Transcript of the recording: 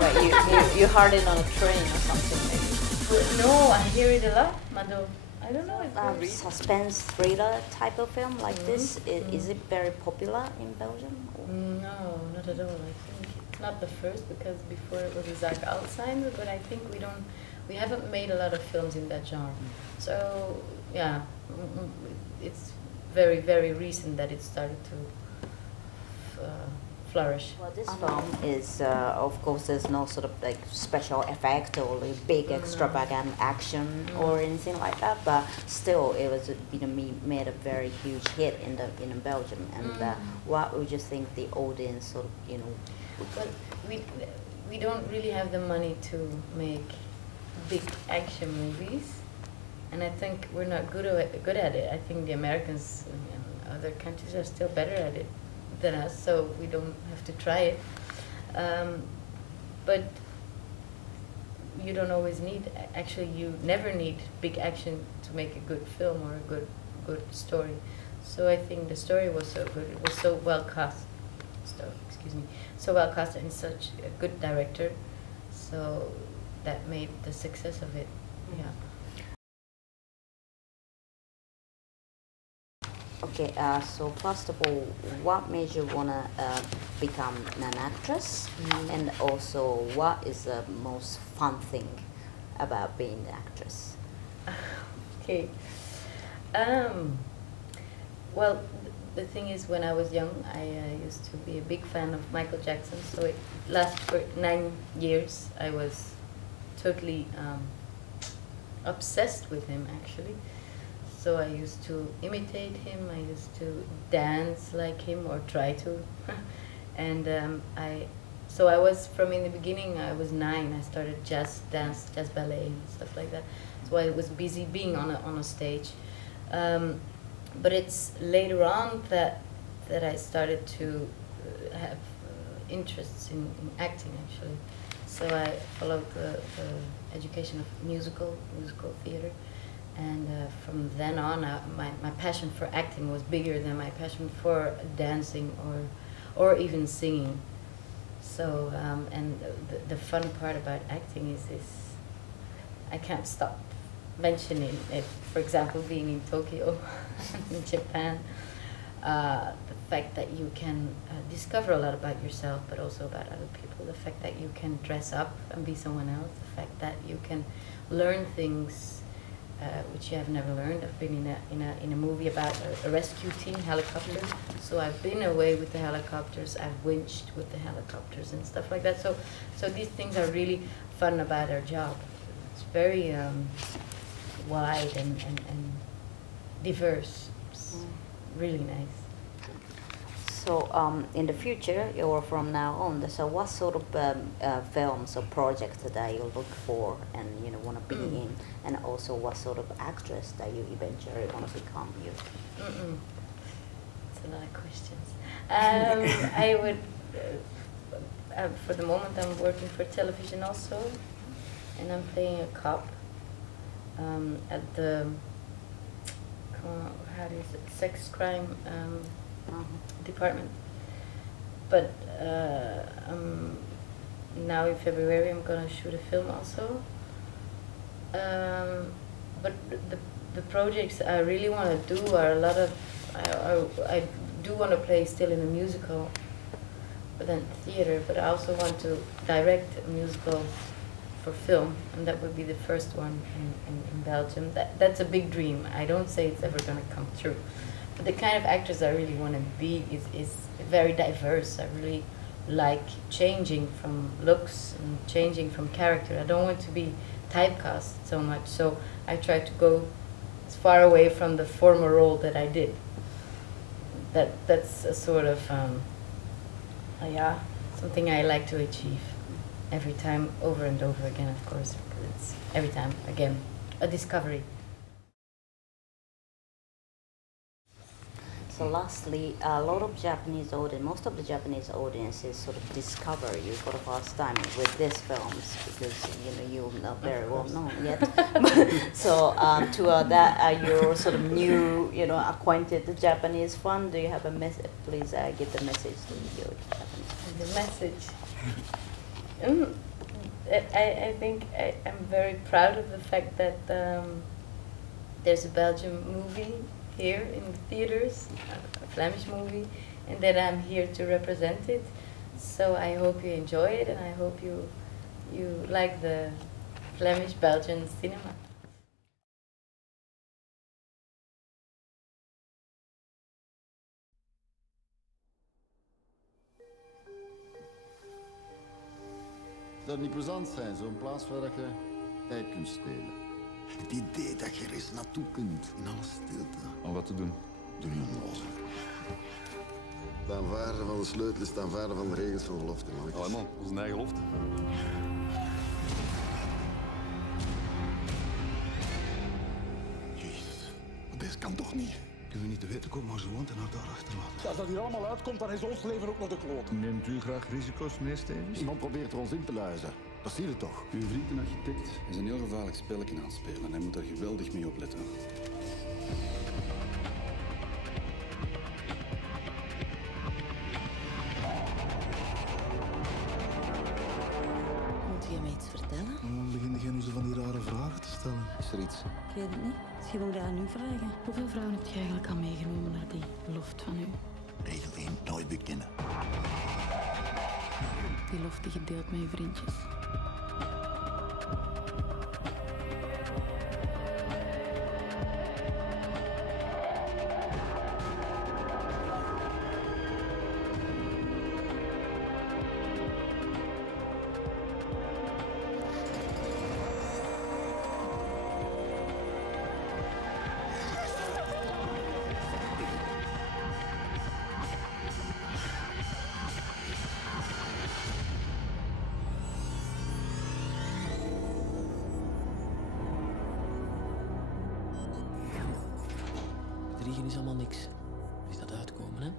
Right, you heard it on a train or something maybe. No, I hear it a lot, Mado. I don't know if suspense thriller type of film like this, is it very popular in Belgium? No, not at all. I think it's not the first, because before it was Isaac Alzheimer, but I think we haven't made a lot of films in that genre. So yeah, it's very, very recent that it started to flourish. Well, this film is, of course, there's no sort of like special effect or like big extravagant action or anything like that, but still it was made a very huge hit in Belgium. And what would you think the audience sort of Well, we don't really have the money to make big action movies, and I think we're not good at it. I think the Americans and other countries are still better at it than us, so we don't have to try it. But you don't always need, actually you never need big action to make a good film or a good story. So I think the story was so good, it was so well cast, so well cast and such a good director, so that made the success of it. Yeah. Okay, so first of all, what made you want to become an actress? And also, what is the most fun thing about being an actress? Okay. Well, the thing is, when I was young, I used to be a big fan of Michael Jackson, so it lasted for 9 years. I was totally obsessed with him, actually. So I used to imitate him, I used to dance like him, or try to. And so I was, from in the beginning, I was 9, I started jazz dance, jazz ballet and stuff like that. So I was busy being on a stage. But it's later on that I started to have interests in acting, actually. So I followed the education of musical theater. And from then on, my passion for acting was bigger than my passion for dancing or even singing. So, and the fun part about acting is I can't stop mentioning it. For example, being in Tokyo, in Japan, the fact that you can discover a lot about yourself, but also about other people. The fact that you can dress up and be someone else. The fact that you can learn things which you have never learned. I've been in a movie about a rescue team, helicopter. So I've been away with the helicopters. I've winched with the helicopters and stuff like that. So these things are really fun about our job. It's very wide and diverse. It's really nice. So in the future, or from now on, so what sort of films or projects that you look for and want to be in, and also what sort of actress that you eventually want to become? That's a lot of questions. I would, for the moment, I'm working for television also, and I'm playing a cop at the sex crime department. But now in February I'm gonna shoot a film also. But the projects I really want to do are a lot of, I do want to play still in a musical, but then theater, but I also want to direct a musical for film, and that would be the first one in Belgium. That's a big dream. I don't say it's ever going to come true. But the kind of actress I really want to be is very diverse. I really like changing from looks and changing from character. I don't want to be typecast so much, so I try to go as far away from the former role that I did. That's a sort of something I like to achieve every time, over and over again, of course, because it's every time again a discovery. So lastly, a lot of Japanese audience, most of the Japanese audiences sort of discover you for the first time with these films, because you're not very well known yet. So to that your sort of new, acquainted Japanese fan, do you have a message? Please give the message to your Japanese. The message. I think I'm very proud of the fact that there's a Belgian movie here in the theaters, a Flemish movie, and that I'm here to represent it. So I hope you enjoy it, and I hope you like the Flemish-Belgian cinema. Zou het niet plezant zijn, zo'n plaats waar je tijd kunt stelen? Het idee dat je er eens naartoe kunt, in alle stilte. Om wat te doen? Doe niet onnozel. Het aanvaarden van de sleutel is het aanvaarden van de regels van de belofte. Oh man, dat is een eigen loft. Jezus, maar deze kan toch niet? Kunnen we niet te weten komen waar ze woont en haar daar achterlaten? Als dat hier allemaal uitkomt, dan is ons leven ook nog de kloot. Neemt u graag risico's, meneer Stevens? Iemand probeert er ons in te luizen. Dat zie je toch? Uw vriend, een architect, is een heel gevaarlijk spelletje aan het spelen en hij moet er geweldig mee opletten. Moet je mij iets vertellen? Dan begin je nu zo van die rare vragen te stellen. Is er iets? Ik weet het niet. Dus je moet daar nu vragen. Hoeveel vrouwen heb je eigenlijk al meegenomen naar die loft van u? Regel 1, nooit bekennen. Die loft die je deelt met je vriendjes. Bedriegen is allemaal niks. Is dat uitkomen, hè?